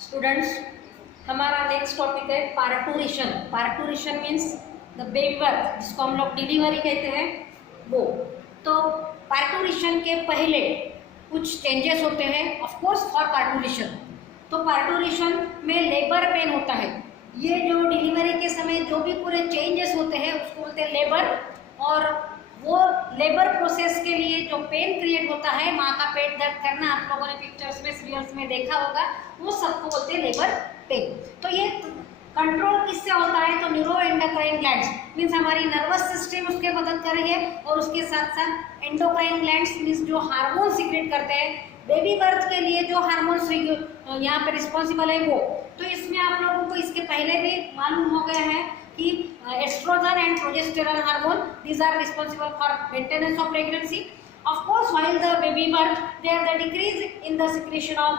Students, हमारा next topic है पार्टूरेशन। पार्टूरेशन means the baby birth, जिसको हम लोग डिलीवरी कहते हैं वो। तो पार्टूरेशन के पहले कुछ चेंजेस होते हैं ऑफ कोर्स फॉर पार्टूरेशन। तो पार्टूरेशन में लेबर पेन होता है। ये जो डिलीवरी के समय जो भी पूरे चेंजेस होते हैं उसको बोलते हैं लेबर। और वो लेबर प्रोसेस के लिए जो पेन क्रिएट होता है, माँ का पेट दर्द करना, आप लोगों ने पिक्चर्स में सीरियल्स में देखा होगा, वो सबको बोलते हैं लेबर पेन। तो ये कंट्रोल किससे होता है? तो न्यूरो एंडोक्राइन ग्लैंड्स मीन्स हमारी नर्वस सिस्टम उसके मदद कर रही है, और उसके साथ साथ एंडोक्राइन ग्लैंड्स मीन्स जो हार्मोन सीक्रेट करते हैं बेबी बर्थ के लिए, जो हार्मोन्स यहाँ पे रिस्पॉन्सिबल है वो। तो इसमें आप लोगों को इसके पहले भी मालूम हो गया है कि estrogen and progesterone hormone, these are responsible for maintenance of pregnancy. Of course, while the baby birth, there the decrease in the secretion of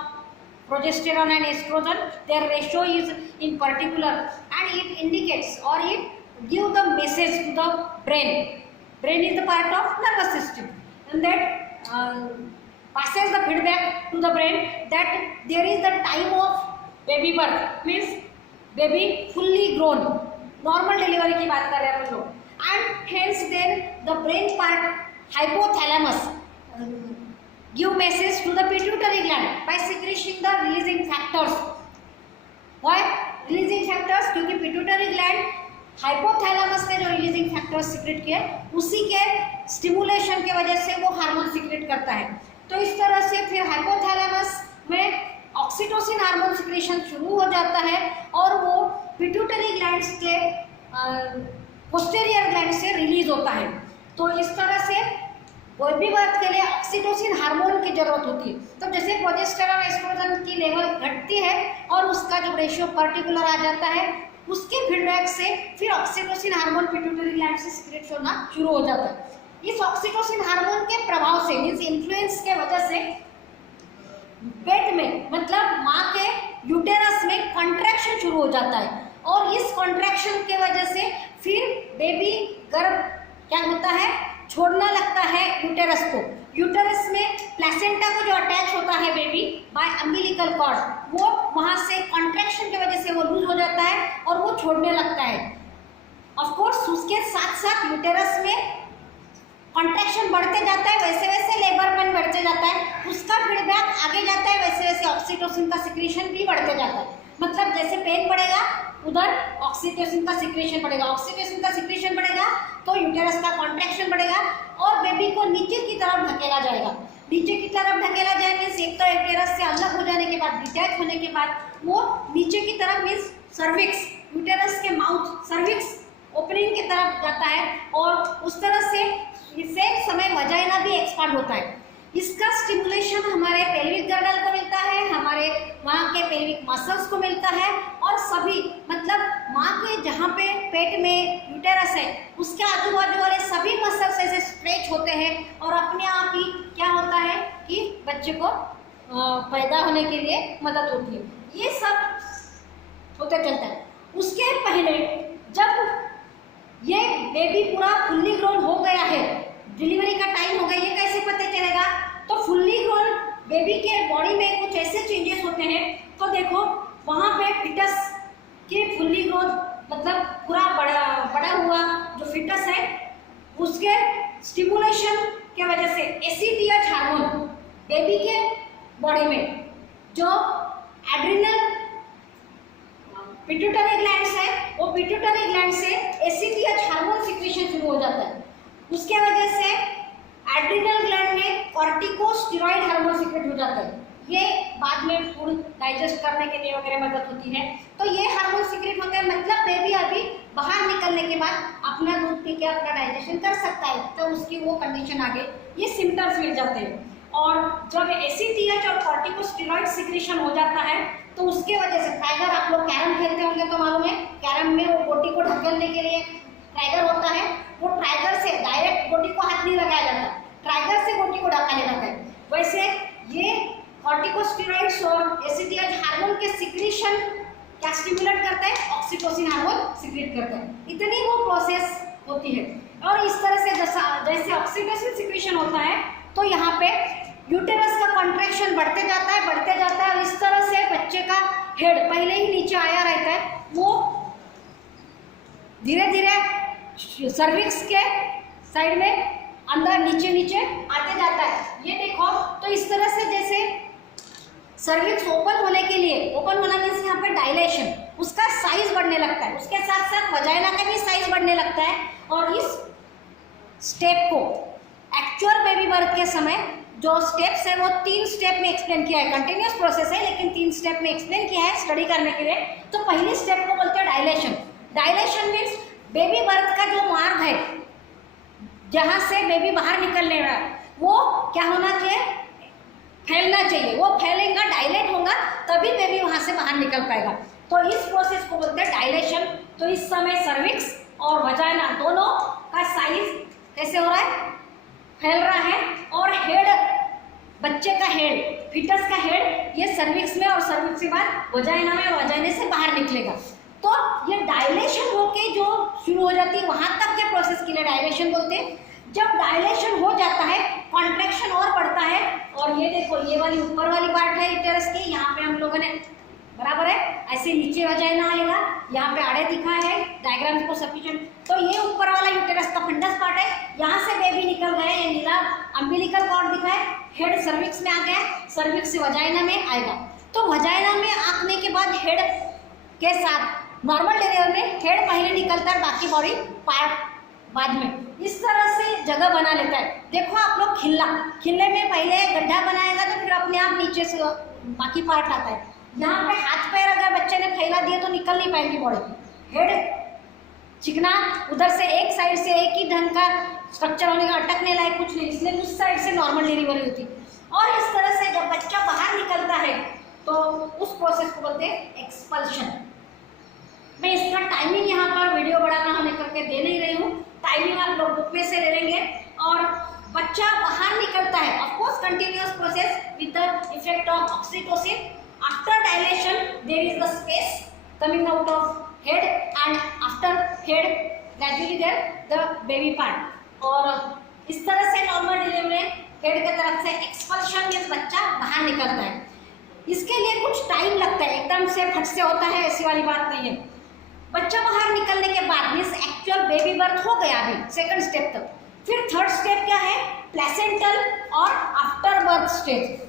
progesterone and estrogen. Their ratio is in particular, and it indicates or it give the message to the brain. Brain is the part of nervous system, and that passes the feedback to the brain that there is the time of baby birth, means baby fully grown. Normal delivery की बात कर रहे हैं हम लोग। And hence then the brain part hypothalamus give message to the pituitary gland by secreting the releasing factors. Why releasing factors? क्योंकि pituitary gland hypothalamus ने जो रिलीजिंग फैक्टर्स सीक्रेट किए उसी के स्टिमुलेशन के वजह से वो हार्मोन सीक्रेट करता है। तो इस तरह से फिर हाइपोथैलेमस में ऑक्सीटोसिन हार्मोन सिक्रेशन शुरू हो जाता है, और वो पिट्यूटरी ग्लैंड्स के पोस्टीरियर ग्लैंड से रिलीज होता है। तो इस तरह से बेबी बर्थ के लिए ऑक्सीटोसिन हार्मोन की जरूरत होती है। तो जैसे प्रोजेस्टेरॉन एस्ट्रोजन की लेवल घटती है और उसका जो रेशियो पर्टिकुलर आ जाता है, उसके फीडबैक से फिर ऑक्सीटोसिन हार्मोन पिट्यूटरी ग्लैंड से सीक्रेट होना शुरू हो जाता है। इस ऑक्सीटोसिन हार्मोन के प्रभाव से मीन्स इन्फ्लुएंस के वजह से पेट में मतलब माँ के यूटेरस में कॉन्ट्रैक्शन शुरू हो जाता है, और इस कॉन्ट्रैक्शन के वजह से फिर बेबी गर्भ क्या होता है, छोड़ना लगता है यूटेरस को। यूटेरस में प्लेसेंटा को जो अटैच होता है बेबी बाय अम्बिलिकल कॉर्ड, वो वहाँ से कॉन्ट्रैक्शन की वजह से वो लूज हो जाता है और वो छोड़ने लगता है। ऑफ कोर्स उसके साथ साथ यूटेरस में कॉन्ट्रैक्शन बढ़ते जाता है, वैसे वैसे लेबर पेन बढ़ते जाता है, उसका फीडबैक आगे जाता है, वैसे वैसे ऑक्सीटोसिन का सिक्रेशन भी बढ़ते जाता है। मतलब जैसे पेन बढ़ेगा उधर ऑक्सीटोसिन का सिक्रेशन बढ़ेगा, ऑक्सीटोसिन का सिक्रेशन बढ़ेगा तो यूटेरस का कॉन्ट्रैक्शन बढ़ेगा, और बेबी को नीचे की तरफ धकेला जाएगा। नीचे की तरफ धकेला जाए मीन्स एक तो यूटेरस से अलग हो जाने के बाद, डिटैच होने के बाद वो नीचे की तरफ मीन्स सर्विक्स, यूटेरस के माउथ सर्विक्स ओपनिंग की तरफ जाता है, और उस तरह से सेम समय वजाइना भी एक्सपांड होता है। इसका स्टिमुलेशन हमारे पेल्विक गर्डल को मिलता है, हमारे वहाँ के पेल्विक मसल्स को मिलता है, और सभी मतलब माँ के जहाँ पे पेट में यूटेरस है उसके आजू बाजू वाले सभी मसल्स ऐसे स्ट्रेच होते हैं, और अपने आप ही क्या होता है कि बच्चे को पैदा होने के लिए मदद होती है। ये सब होते चलता है। उसके पहले जब ये बेबी पूरा फुल्ली ग्रोन हो गया है, डिलीवरी का टाइम हो गया, ये कैसे पता चलेगा? तो फुल्ली ग्रोन बेबी के बॉडी में कुछ ऐसे चेंजेस होते हैं। तो देखो वहाँ पे फिटस के फुल्ली ग्रोथ मतलब पूरा बड़ा हुआ जो फिटस है उसके स्टिमुलेशन के वजह से एसीटीएच हार्मोन बेबी के बॉडी में जो एड्रिनल पिट्यूटरी ग्लैंड्स है, वो पिट्यूटरी ग्लैंड से एसीटीएच हार्मोन सिक्रेशन शुरू हो जाता है। उसके वजह से एड्रिनल ग्लैंड में कॉर्टिकोस्टेरॉइड हार्मोन सिक्रेट हो जाता है। ये बाद में फूड डाइजेस्ट करने के लिए वगैरह मदद होती है। तो ये हार्मोन सिक्रेट होते हैं, मतलब बेबी अभी बाहर निकलने के बाद अपना दूध पी के अपना डाइजेशन कर सकता है, तो उसकी वो कंडीशन आगे ये सिम्टम्स मिल जाते हैं। और जब एसीटीएच और कॉर्टिकोस्टेरॉइड सिक्रेशन हो जाता है तो उसके वजह से ट्राइगर, आप लोग कैरम खेलते होंगे तो मालूम है, कैरम में वो गोटी को ढकेलने के लिए ट्राइगर होता है, वो ट्राइगर से डायरेक्ट गोटी को हाथ नहीं लगाया जाता, ट्राइगर से गोटी को ढकाया जाता है। वैसे ये कॉर्टिकोस्टेरॉइड्स और एसीटीएच हार्मोन के सिक्रेशन क्या स्टिमुलेट करता है? ऑक्सीटोसिन हार्मोन सिक्रेट करता है। इतनी वो प्रोसेस होती है। और इस तरह से जैसे ऑक्सीटोसिन सिक्रेशन होता है तो यहाँ पे यूटेरस का कॉन्ट्रैक्शन बढ़ते जाता है, और इस तरह से बच्चे का हेड पहले ही नीचे आया रहता है, वो धीरे धीरे सर्विक्स के साइड में अंदर नीचे नीचे आते जाता है। ये देखो, तो इस तरह से जैसे सर्विक्स ओपन होने के लिए, ओपन होना मीन्स यहाँ पे डायलेशन, उसका साइज बढ़ने लगता है, उसके साथ साथ वजाइना का भी साइज बढ़ने लगता है। और इस स्टेप को एक्चुअल बेबी बर्थ के समय जो स्टेप्स है वो 3 स्टेप में एक्सप्लेन किया है। कंटिन्यूस प्रोसेस है लेकिन 3 स्टेप में एक्सप्लेन किया है स्टडी करने के लिए। तो पहली स्टेप को बोलते हैं dilation. Dilation means baby birth का जो मार्ग है जहाँ से बेबी बाहर निकलने रहा है वो क्या होना चाहिए, फैलना चाहिए। वो फैलेगा, डायलेट होगा, तभी बेबी वहाँ से बाहर निकल पाएगा। तो इस प्रोसेस को बोलते हैं डायलेशन। तो इस समय सर्विक्स और वजाइना दोनों का साइज कैसे हो रहा है, फैल रहा है। और हेड, बच्चे का हेड, फिटस का हेड ये सर्विक्स में और सर्विक्स के बाद वजाइना में और वजाइने से बाहर निकलेगा। तो ये डायलेशन होके जो शुरू हो जाती है वहाँ तक के प्रोसेस के लिए डायलेशन बोलते हैं। जब डायलेशन हो जाता है कॉन्ट्रैक्शन और बढ़ता है। और ये देखो, ये वाली ऊपर वाली पार्ट है यूटेरस की, यहाँ पे हम लोगों ने बराबर है ऐसे नीचे वजाइना आएगा, यहाँ पे आड़े दिखा है डायग्राम को सफिशिएंट। तो ये ऊपर वाला यूटेरस का फंडस पार्ट है, यहाँ से बेबी निकल गए, ये नीला अम्बिलिकल कॉर्ड दिखा है, हेड सर्विक्स में आ गया, सर्विक्स से वजाइना में आएगा। तो वजाइना में आने के बाद हेड के साथ नॉर्मल डिलीवरी में हेड पहले निकलता है, बाकी बॉडी पार्ट बाद में। इस तरह से जगह बना लेता है। देखो आप लोग खिल्ले में पहले गड्ढा बनाएगा तो फिर अपने आप नीचे से बाकी पार्ट आता है। यहाँ पे हाथ पैर अगर बच्चे ने फैला दिए तो निकल नहीं पाएगी बॉडी। हेड चिकना, उधर से एक साइड से एक ही ढंग का स्ट्रक्चर होने का, अटकने लायक कुछ नहीं, इसलिए उस साइड से नॉर्मल डिलीवरी होती। और इस तरह से जब बच्चा बाहर निकलता है तो उस प्रोसेस को बोलते हैं एक्सपल्शन। मैं इसका टाइमिंग यहाँ पर वीडियो बड़ा ना होने करके दे नहीं रही हूँ, टाइमिंग आप लोग बुक में से ले लेंगे। और बच्चा बाहर निकलता है, of course continuous process with the effect of oxytocin. After dilation there is the space coming out of head and after head gradually there the baby part. और इस तरह से नॉर्मल डिलीवरी हेड की तरफ से एक्सपल्शन मीन्स बच्चा बाहर निकलता है। इसके लिए कुछ टाइम लगता है, एकदम से फट से होता है ऐसी वाली बात नहीं है। बच्चा बाहर निकलने के बाद मीन्स एक्चुअल बेबी बर्थ हो गया अभी सेकंड स्टेप तक। फिर थर्ड स्टेप क्या है, प्लेसेंटल और आफ्टर बर्थ स्टेज।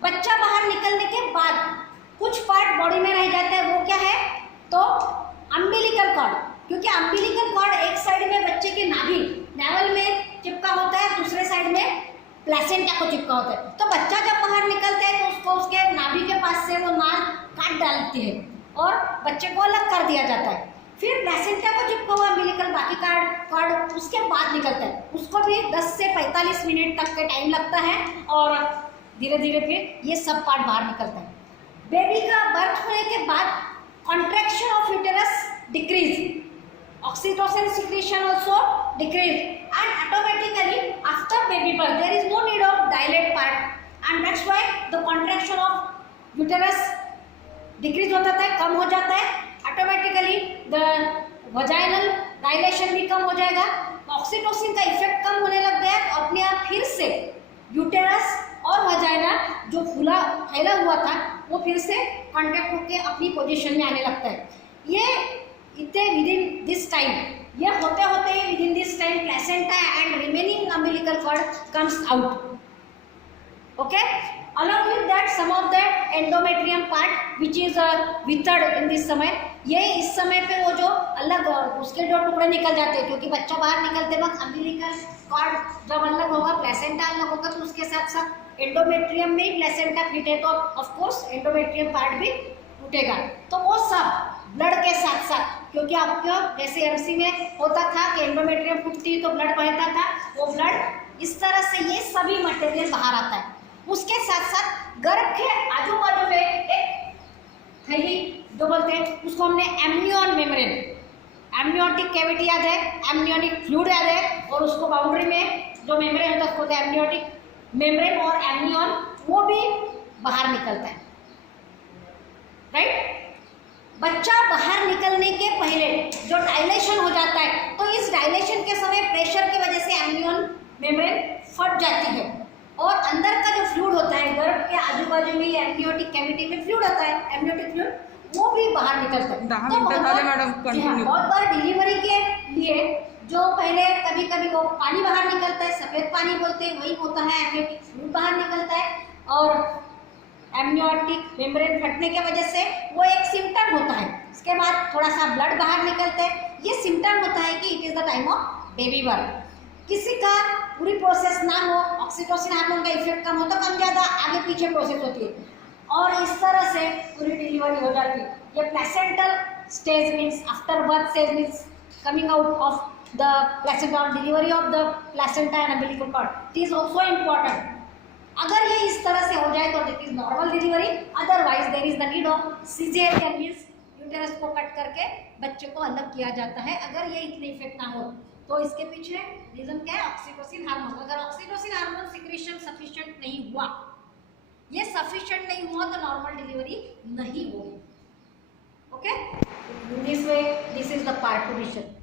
बच्चा बाहर निकलने के बाद कुछ पार्ट बॉडी में रह जाता है, वो क्या है, तो अम्बिलिकल कॉर्ड। क्योंकि अम्बिलिकल कॉर्ड एक साइड में बच्चे के नाभि नेवल में चिपका होता है, दूसरे साइड में प्लेसेंटा को चिपका होता है। तो बच्चा जब बाहर निकलता है तो उसको उसके नाभि के पास से वो नाल काट डालती है और बच्चे को अलग कर दिया जाता है। फिर प्लेसेंटा को चिपका हुआ अम्बिलिकल बाकी कॉर्ड उसके बाद निकलता है, उसको भी 10 से 45 मिनट तक का टाइम लगता है। और धीरे धीरे फिर ये सब पार्ट बाहर निकलता है। बेबी का बर्थ होने के बाद contraction of uterus decrease, oxytocin secretion also decrease, and automatically after baby birth there is no need of dilate part, and that's why the contraction of uterus decrease होता है, कम हो जाता है। ऑटोमेटिकली द वजाइनल डायलेशन भी कम हो जाएगा, oxytocin का effect कम होने लग गया, अपने आप फिर से यूटेरस और वजाइना जो फैला हुआ था वो फिर से कॉन्टैक्ट होकर अपनी पोजीशन में आने लगता है। ये इतने विदिन दिस टाइम, ये होते होते ही within this time placenta and remaining umbilical cord comes out. Okay, along with that some of the endometrium part which is withered in this समय, ये इस समय पे वो जो अलग उसके जो टुकड़े निकल जाते हैं, क्योंकि बच्चा बाहर निकलते वक्त अम्बिलिकल कॉर्ड जब अलग होगा, प्लेसेंटा अलग होगा, तो उसके साथ साथ एंडोमेट्रियम में ही प्लेसेंटा फिट है तो ऑफ कोर्स एंडोमेट्रियम पार्ट भी टूटेगा। तो वो सब ब्लड के साथ साथ, क्योंकि आपको जैसे एमसी में होता था कि एंडोमेट्रियम टूटती तो ब्लड बहता था, वो ब्लड इस तरह से ये सभी मटेरियल बाहर आता है। उसके साथ साथ गर्भ के आजू बाजू में एक थैली जो बोलते हैं उसको हमने एमनियन मेम्ब्रेन, एमनियोटिक कैविटी याद है, एमनियोटिक फ्लूइड याद है, और उसको बाउंड्री में जो मेम्ब्रेन होता है उसको एमनियोटिक मेम्ब्रेन और एमनियन, वो भी बाहर निकलता है। राइट, बच्चा बाहर निकलने के पहले जो डायलेशन हो जाता है, तो इस डायलेशन के समय प्रेशर की वजह से एमनियन मेम्ब्रेन फट जाती है। और अंदर का जो फ्लूइड होता है गर्भ के आजू बाजू में, एमनियोटिक कैविटी में फ्लूइड होता है, एमनियोटिक फ्लूइड, वो भी बाहर निकलता है। 10 मिनट झाले मॅडम, कंटिन्यू। बहुत बार डिलीवरी के लिए जो पहले कभी कभी वो पानी बाहर निकलता है, सफेद पानी बोलते हैं, वही होता है, एमनियोटिक फ्लूइड बाहर निकलता है, और एमनियोटिक मेम्ब्रेन फटने की वजह से वो एक सिम्टम होता है। इसके बाद थोड़ा सा ब्लड बाहर निकलता है, ये सिम्टम होता है कि it is the time of baby birth. किसी का पूरी प्रोसेस ना हो, ऑक्सीटोसिन हार्मोन का इफेक्ट कम हो तो कम ज़्यादा आगे पीछे प्रोसेस होती है, और इस तरह से पूरी डिलीवरी हो जाती है। ये placental stage means after birth stage means coming out of the placenta और delivery of the placenta and umbilical cord, it is also important. अगर ये इस तरह से हो जाए तो it is normal delivery, otherwise there is the need of caesarean means uterus को कट करके बच्चे को अलग किया जाता है, अगर ये इतने इफेक्ट ना हो तो। इसके पीछे रीजन क्या है? Oxytocin hormone. अगर ऑक्सीटोसिन हार्मोन सिक्रेशन सफिशिएंट नहीं हुआ, ये सफिशिएंट नहीं हुआ तो नॉर्मल डिलीवरी नहीं होगी। Okay, this way this is the पार्टूरेशन।